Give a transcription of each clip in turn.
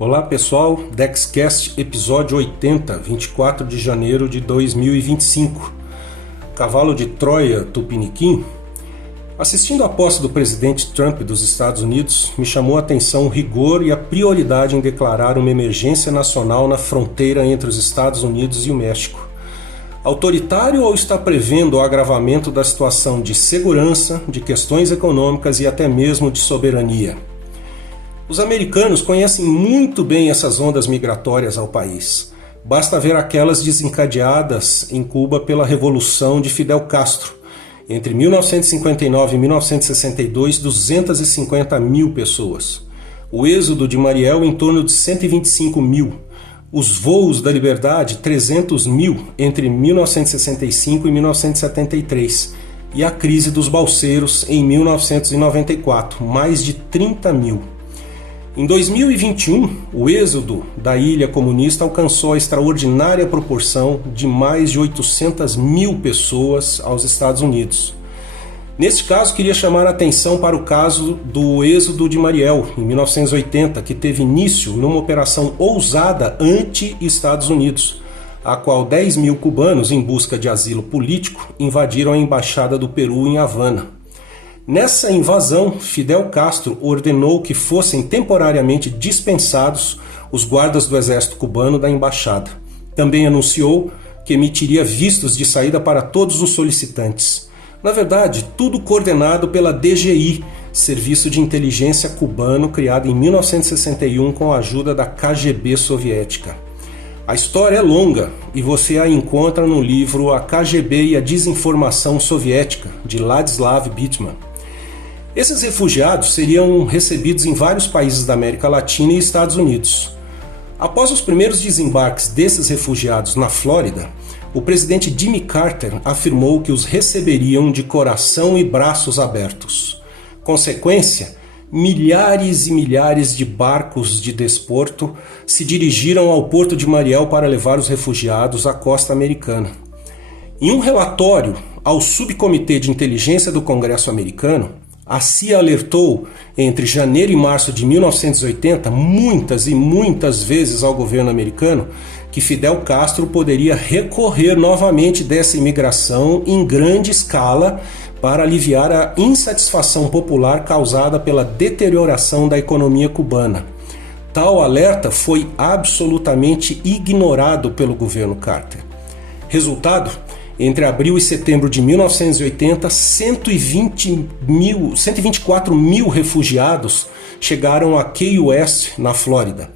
Olá pessoal, DexCast episódio 80, 24 de janeiro de 2025. Cavalo de Troia Tupiniquim. Assistindo à posse do presidente Trump dos Estados Unidos, me chamou a atenção o rigor e a prioridade em declarar uma emergência nacional na fronteira entre os Estados Unidos e o México. Autoritário ou está prevendo o agravamento da situação de segurança, de questões econômicas e até mesmo de soberania? Os americanos conhecem muito bem essas ondas migratórias ao país. Basta ver aquelas desencadeadas em Cuba pela Revolução de Fidel Castro. Entre 1959 e 1962, 250 mil pessoas. O êxodo de Mariel em torno de 125 mil. Os voos da liberdade, 300 mil entre 1965 e 1973. E a crise dos balseiros em 1994, mais de 30 mil. Em 2021, o êxodo da ilha comunista alcançou a extraordinária proporção de mais de 800 mil pessoas aos Estados Unidos. Neste caso, queria chamar a atenção para o caso do êxodo de Mariel, em 1980, que teve início numa operação ousada anti-Estados Unidos, a qual 10 mil cubanos, em busca de asilo político, invadiram a embaixada do Peru em Havana. Nessa invasão, Fidel Castro ordenou que fossem temporariamente dispensados os guardas do exército cubano da embaixada. Também anunciou que emitiria vistos de saída para todos os solicitantes. Na verdade, tudo coordenado pela DGI, Serviço de Inteligência Cubano, criado em 1961 com a ajuda da KGB soviética. A história é longa e você a encontra no livro A KGB e a Desinformação Soviética, de Ladislav Bittman. Esses refugiados seriam recebidos em vários países da América Latina e Estados Unidos. Após os primeiros desembarques desses refugiados na Flórida, o presidente Jimmy Carter afirmou que os receberiam de coração e braços abertos. Consequência, milhares e milhares de barcos de desporto se dirigiram ao porto de Mariel para levar os refugiados à costa americana. Em um relatório ao Subcomitê de Inteligência do Congresso americano, a CIA alertou entre janeiro e março de 1980 muitas e muitas vezes ao governo americano que Fidel Castro poderia recorrer novamente dessa imigração em grande escala para aliviar a insatisfação popular causada pela deterioração da economia cubana. Tal alerta foi absolutamente ignorado pelo governo Carter. Resultado? Entre abril e setembro de 1980, 124 mil refugiados chegaram a Key West, na Flórida.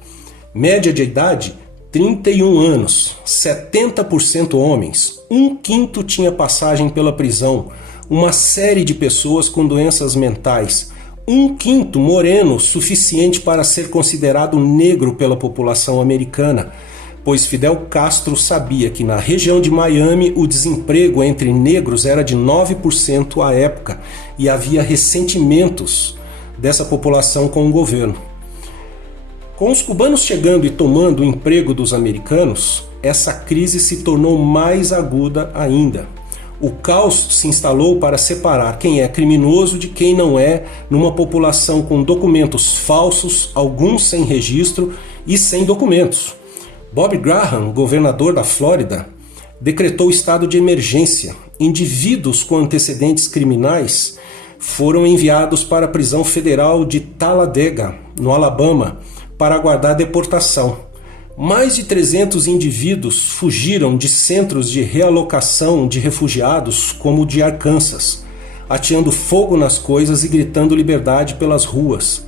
Média de idade, 31 anos, 70% homens, um quinto tinha passagem pela prisão, uma série de pessoas com doenças mentais, um quinto moreno suficiente para ser considerado negro pela população americana, pois Fidel Castro sabia que na região de Miami o desemprego entre negros era de 9% à época e havia ressentimentos dessa população com o governo. Com os cubanos chegando e tomando o emprego dos americanos, essa crise se tornou mais aguda ainda. O caos se instalou para separar quem é criminoso de quem não é, numa população com documentos falsos, alguns sem registro e sem documentos. Bob Graham, governador da Flórida, decretou estado de emergência. Indivíduos com antecedentes criminais foram enviados para a prisão federal de Talladega, no Alabama, para aguardar deportação. Mais de 300 indivíduos fugiram de centros de realocação de refugiados como o de Arkansas, ateando fogo nas coisas e gritando liberdade pelas ruas.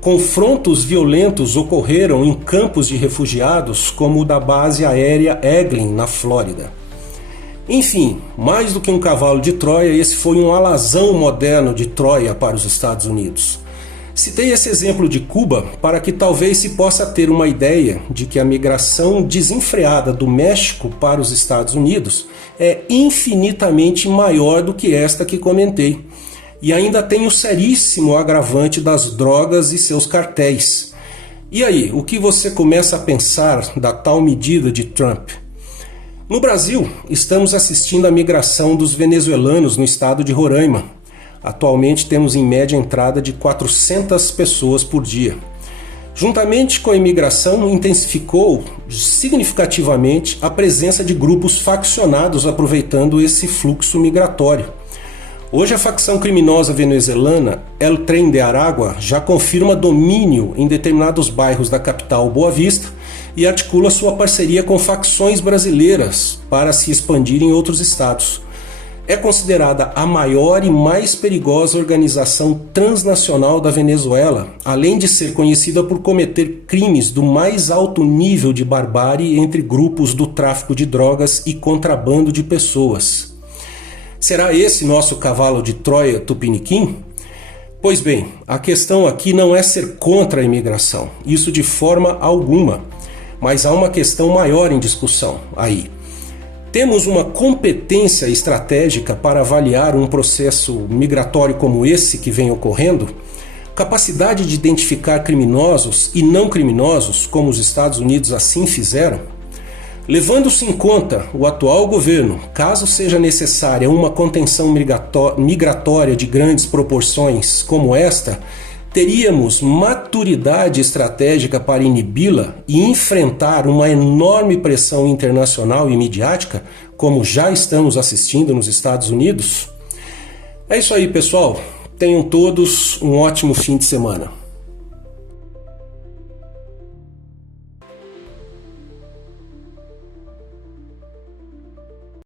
Confrontos violentos ocorreram em campos de refugiados como o da base aérea Eglin, na Flórida. Enfim, mais do que um cavalo de Troia, esse foi um alazão moderno de Troia para os Estados Unidos. Citei esse exemplo de Cuba para que talvez se possa ter uma ideia de que a migração desenfreada do México para os Estados Unidos é infinitamente maior do que esta que comentei. E ainda tem o seríssimo agravante das drogas e seus cartéis. E aí, o que você começa a pensar da tal medida de Trump? No Brasil, estamos assistindo à migração dos venezuelanos no estado de Roraima. Atualmente temos em média a entrada de 400 pessoas por dia. Juntamente com a imigração, intensificou significativamente a presença de grupos faccionados aproveitando esse fluxo migratório. Hoje a facção criminosa venezuelana El Tren de Aragua já confirma domínio em determinados bairros da capital Boa Vista e articula sua parceria com facções brasileiras para se expandir em outros estados. É considerada a maior e mais perigosa organização transnacional da Venezuela, além de ser conhecida por cometer crimes do mais alto nível de barbárie entre grupos do tráfico de drogas e contrabando de pessoas. Será esse nosso cavalo de Troia Tupiniquim? Pois bem, a questão aqui não é ser contra a imigração, isso de forma alguma, mas há uma questão maior em discussão aí. Temos uma competência estratégica para avaliar um processo migratório como esse que vem ocorrendo? Capacidade de identificar criminosos e não criminosos, como os Estados Unidos assim fizeram? Levando-se em conta o atual governo, caso seja necessária uma contenção migratória de grandes proporções como esta, teríamos maturidade estratégica para inibi-la e enfrentar uma enorme pressão internacional e midiática, como já estamos assistindo nos Estados Unidos? É isso aí, pessoal. Tenham todos um ótimo fim de semana.